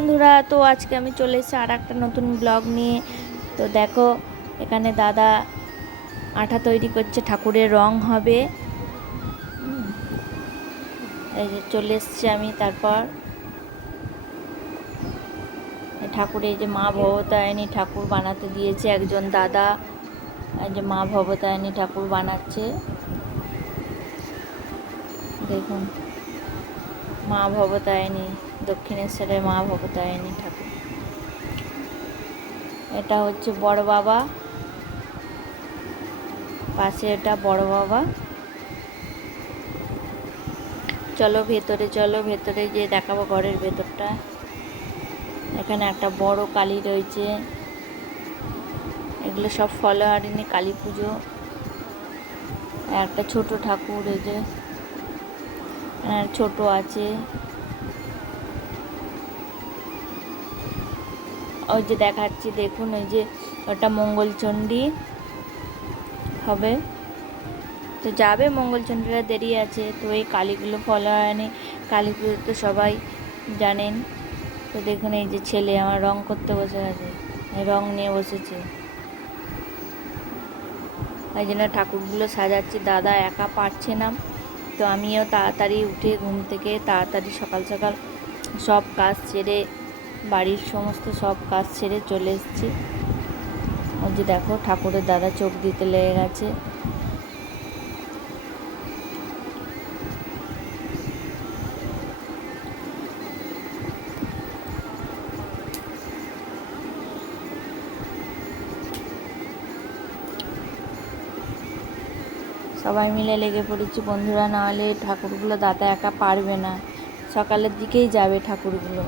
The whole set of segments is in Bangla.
বন্ধুরা, তো আজকে আমি চলে এসেছি আর একটা নতুন ব্লগ নিয়ে। তো দেখো, এখানে দাদা আঠা তৈরি করছে, ঠাকুরের রং হবে। এই যে চলে এসেছি আমি। তারপর ঠাকুর, এই যে মা ভবতারিণী ঠাকুর বানাতে দিয়েছে একজন দাদা। এই যে মা ভবতারিণী ঠাকুর বানাচ্ছে, দেখুন। মা ভবতারিণী, দক্ষিণেশ্বরের মা ভবতারিণী ঠাকুর। এটা হচ্ছে বড় বাবা, পাশে এটা বড় বাবা। চলো ভেতরে, চলো ভেতরে গিয়ে দেখাবো ঘরের ভেতরটা। এখানে একটা বড় কালী রয়েছে। এগুলো সব ফলোয়ারিনী কালী পুজো। একটা ছোট ঠাকুর, এই যে ছোট আছে। ওই যে দেখাচ্ছি, দেখুন, ওই যে ওটা মঙ্গলচণ্ডী হবে। তো যাবে মঙ্গলচণ্ডীরা, দেরি আছে। তো এই কালীগুলো ফলোয়ারিনী কালী পুজো তো সবাই জানেন। তো দেখুন, এই যে ছেলে আমার রং করতে বসে আছে, রং নিয়ে বসেছে। তাই জন্য ঠাকুরগুলো সাজাচ্ছি। দাদা একা পারছে না, তো আমিও তাড়াতাড়ি উঠে ঘুম থেকে তাড়াতাড়ি সকাল সকাল সব কাজ সেরে, বাড়ির সমস্ত সব কাজ সেরে চলে এসেছি। ওই যে দেখো, ঠাকুরের দাদা চোখ দিতে লেগে গেছে। সবাই মিলে লেগে পড়েছি বন্ধুরা, নাহলে ঠাকুরগুলো দাদা একা পারবে না। সকালের দিকেই যাবে ঠাকুরগুলো।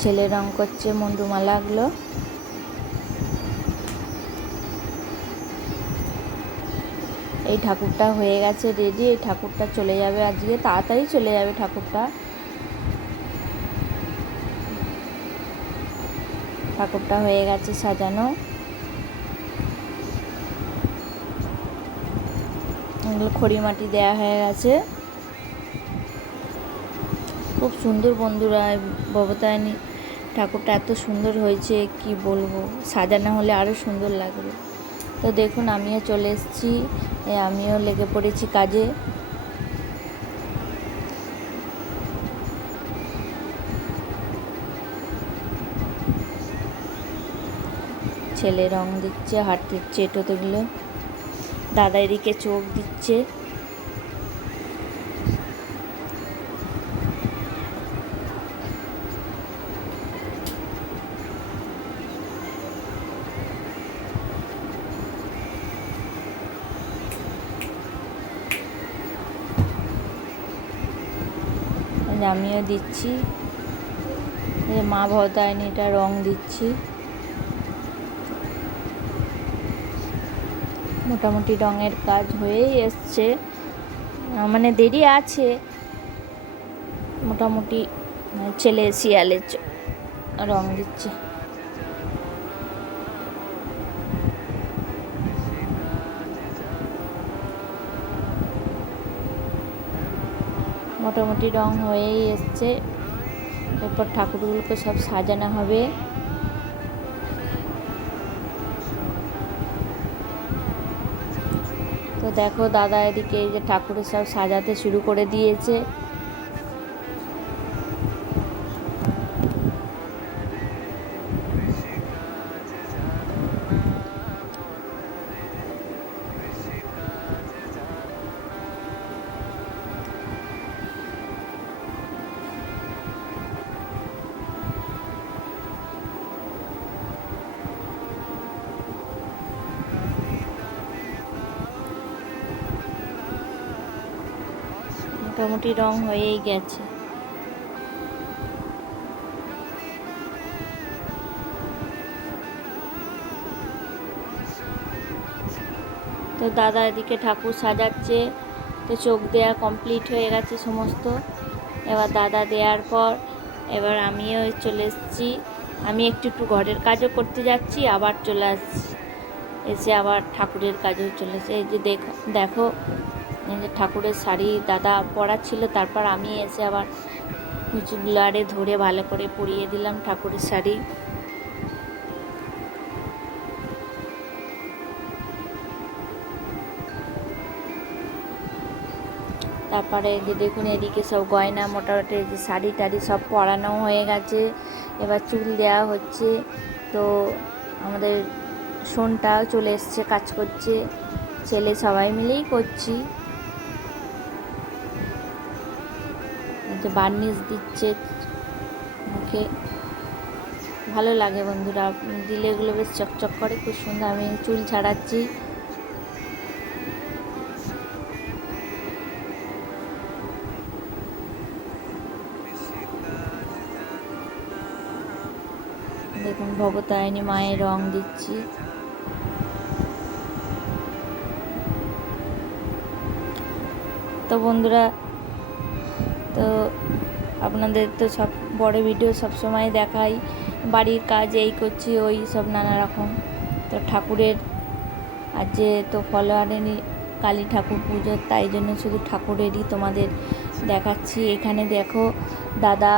ছেলে রং করছে মন্ডুমালাগুলো। এই ঠাকুরটা হয়ে গেছে রেডি। এই ঠাকুরটা চলে যাবে আজকে, তাড়াতাড়ি চলে যাবে ঠাকুরটা। ঠাকুরটা হয়ে গেছে সাজানো। এগুলো খড়ি মাটি দেওয়া হয়ে গেছে। খুব সুন্দর বন্ধুরা, ভবতারিণী ঠাকুরটা এত সুন্দর হয়েছে, কি বলবো। সাজানো হলে আরও সুন্দর লাগবে। তো দেখুন, আমিও চলে এসেছি, আমিও লেগে পড়েছি কাজে। ছেলে রং দিচ্ছে, হাতের চেটোতেগুলো। দাদা এদিকে চোখ দিচ্ছে। আমিও দিচ্ছি, মা ভবতারিণীটা রং দিচ্ছি। মোটামুটি রঙের কাজ হয়েই এসছে, মানে দেরি আছে মোটামুটি। ছেলে শিয়ালের রং দিচ্ছে। মোটামুটি রং হয়েই এসছে। এরপর ঠাকুরগুলোকে সব সাজানো হবে। তো দেখো, দাদা এদিকে এই যে ঠাকুরের সব সাজাতে শুরু করে দিয়েছে। মোটামুটি রং হয়েই গেছে। তো দাদা এদিকে ঠাকুর সাজাচ্ছে। তো চোখ দেওয়া কমপ্লিট হয়ে গেছে সমস্ত। এবার দাদা দেওয়ার পর এবার আমিও চলে এসেছি। আমি একটু ঘরের কাজও করতে যাচ্ছি, আবার চলে আসছি, এসে আবার ঠাকুরের কাজেও চলে এসে। এই যে দেখো, এই যে ঠাকুরের শাড়ি দাদা পরা ছিল, তারপর আমি এসে আবার কুচিগুলো আরে ধরে ভালো করে পরিয়ে দিলাম ঠাকুরের শাড়ি। তারপরে যে দেখুন এদিকে সব গয়না মোটামুটি যে শাড়ি টাড়ি সব পরানো হয়ে গেছে, এবার চুল দেওয়া হচ্ছে। তো আমাদের সোনটাও চলে এসছে, কাজ করছে, ছেলে সবাই মিলেই করছি। যে বার্নিশ দিচ্ছে মুখে, ভালো লাগে বন্ধুরা, দিলে এগুলো বেশ চকচক করে, খুব সুন্দর। আমি চুল ছাড়াচ্ছি। দেখুন ভবতারিণী মায়ের রং দিচ্ছি। তো বন্ধুরা, তো আপনাদের তো সব বড় ভিডিও সবসময় দেখাই, বাড়ির কাজ এই করছি ওই সব নানা রকম। তো ঠাকুরের আজ যে তো ফলোয়ারিণী কালী ঠাকুর পুজো, তাই জন্য শুধু ঠাকুরেরই তোমাদের দেখাচ্ছি। এখানে দেখো দাদা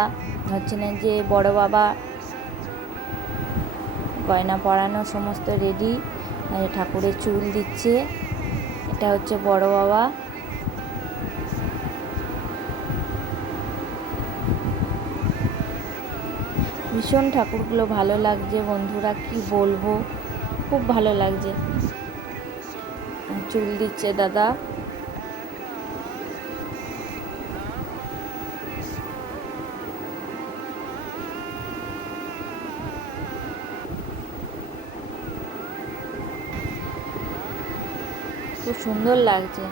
হচ্ছে না যে বড় বাবা গয়না পরানো সমস্ত রেডি, ঠাকুরের চুল দিচ্ছে। এটা হচ্ছে বড় বাবা। ভীষণ ঠাকুরগুলো ভালো লাগছে বন্ধুরা, কি বলবো, খুব ভালো লাগছে। চুল দিচ্ছে দাদা। খুব সুন্দর লাগছে।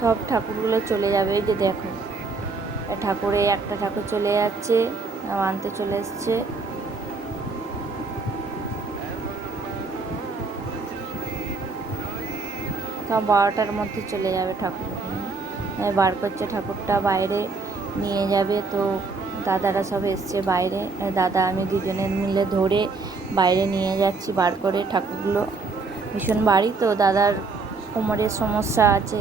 সব ঠাকুরগুলো চলে যাবে, এই যে দেখো ঠাকুরে একটা ঠাকুর চলে যাচ্ছে, আনতে চলে এসছে। সব 12টার মধ্যে চলে যাবে ঠাকুর, বার করছে ঠাকুরটা বাইরে নিয়ে যাবে। তো দাদারা সব এসছে বাইরে, দাদা আমি দুজনের মিলে ধরে বাইরে নিয়ে যাচ্ছি বার করে ঠাকুরগুলো। ভীষণ ভারী তো, দাদার কোমরের সমস্যা আছে,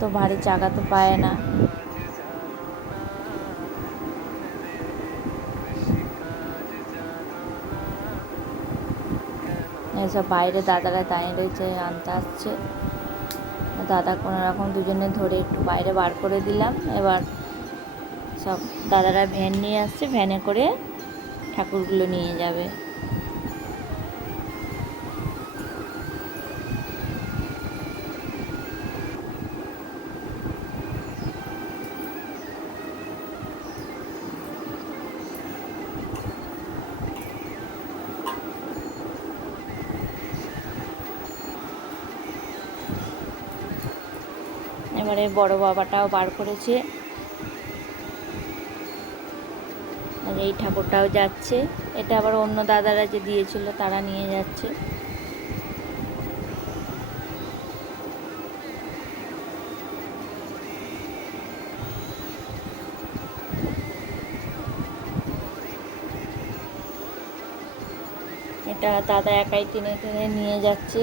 তো ভারী চাগাতে পায় না। এসব বাইরে দাদারা দাঁড়িয়ে রয়েছে, আনতে আসছে। দাদা কোনো রকম দুজনে ধরে একটু বাইরে বার করে দিলাম। এবার সব দাদারা ভ্যান নিয়ে আসছে, ভ্যানে করে ঠাকুরগুলো নিয়ে যাবে। এবারে বড় বাবাটাও বার করেছে, আর এই ঠাকুরটাও যাচ্ছে। এটা আবার অন্য দাদারা যে দিয়েছিল তারা নিয়ে যাচ্ছে। এটা দাদা একাই টেনে টেনে নিয়ে যাচ্ছে।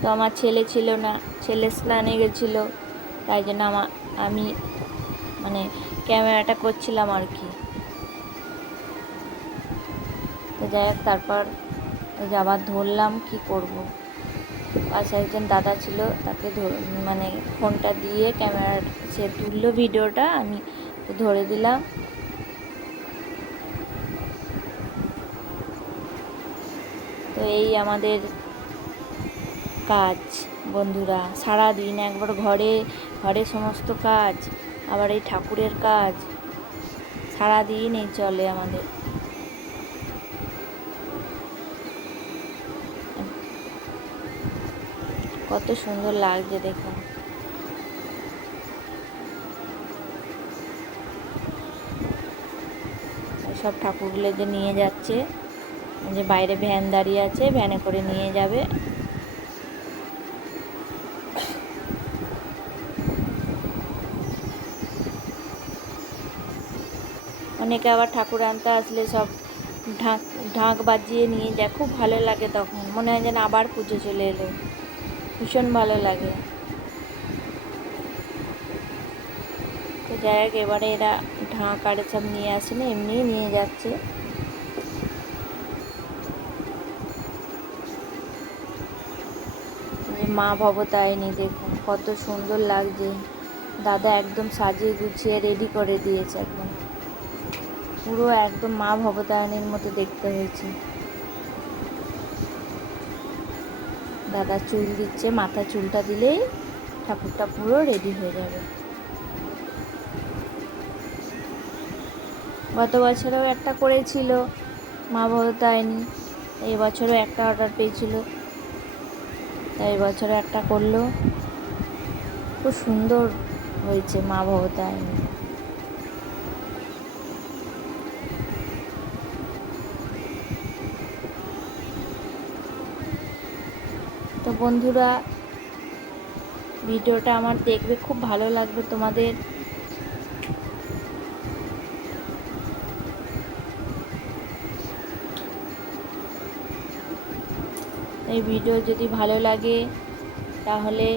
তো আমার ছেলে ছিল না, ছেলে স্নানে গেছিলো, তাই জন্য আমি মানে ক্যামেরাটা করছিলাম আর কি। তো যাই হোক, তারপর আবার ধরলাম, কি করব। পাশে একজন দাদা ছিল, তাকে মানে ফোনটা দিয়ে ক্যামেরা সে তুললো ভিডিওটা, আমি ধরে দিলাম। তো এই আমাদের কাজ বন্ধুরা, সারাদিন একবার ঘরে ঘরে সমস্ত কাজ, আবার এই ঠাকুরের কাজ, সারাদিন এই চলে আমাদের। কত সুন্দর লাগছে দেখুন। সব ঠাকুরগুলো যে নিয়ে যাচ্ছে, যে বাইরে ভ্যান দাঁড়িয়ে আছে, ভ্যানে করে নিয়ে যাবে। অনেকে আবার ঠাকুর আনতে আসলে সব ঢাক ঢাক বাজিয়ে নিয়ে যায়, খুব ভালো লাগে। তখন মনে হয় যেন আবার পুজো চলে এলো, ভীষণ ভালো লাগে। তো যাই হোক, এবারে এরা ঢাক আর সব নিয়ে আসে না, এমনিই নিয়ে যাচ্ছে। মা ভবতারিণী দেখুন কত সুন্দর লাগছে। দাদা একদম সাজিয়ে গুছিয়ে রেডি করে দিয়েছে, একদম পুরো একদম মা ভবতারিণীর মতো দেখতে হয়েছে। দাদা চুল দিচ্ছে, মাথা চুলটা দিলেই ঠাকুরটা পুরো রেডি হয়ে যাবে। গত বছরেও একটা করেছিল মা ভবতারিণী, এই বছরও একটা অর্ডার পেয়েছিল, তাই এবছরে একটা করলো। খুব সুন্দর হয়েছে মা ভবতারিণী। তো বন্ধুরা, ভিডিওটা আমার দেখবে, খুব ভালো লাগবে তোমাদের। এই ভিডিও যদি ভালো লাগে তাহলে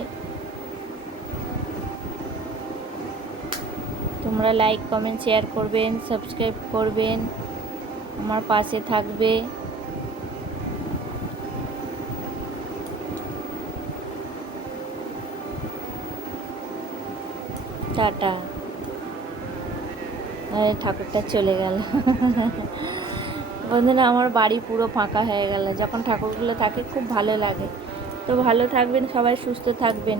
তোমরা লাইক কমেন্ট শেয়ার করবেন, সাবস্ক্রাইব করবেন, আমার পাশে থাকবে। টাটা। ঠাকুরটা চলে গেল। বন্ধুরা, আমার বাড়ি পুরো ফাঁকা হয়ে গেল। যখন ঠাকুরগুলো থাকে খুব ভালো লাগে। তো ভালো থাকবেন সবাই, সুস্থ থাকবেন।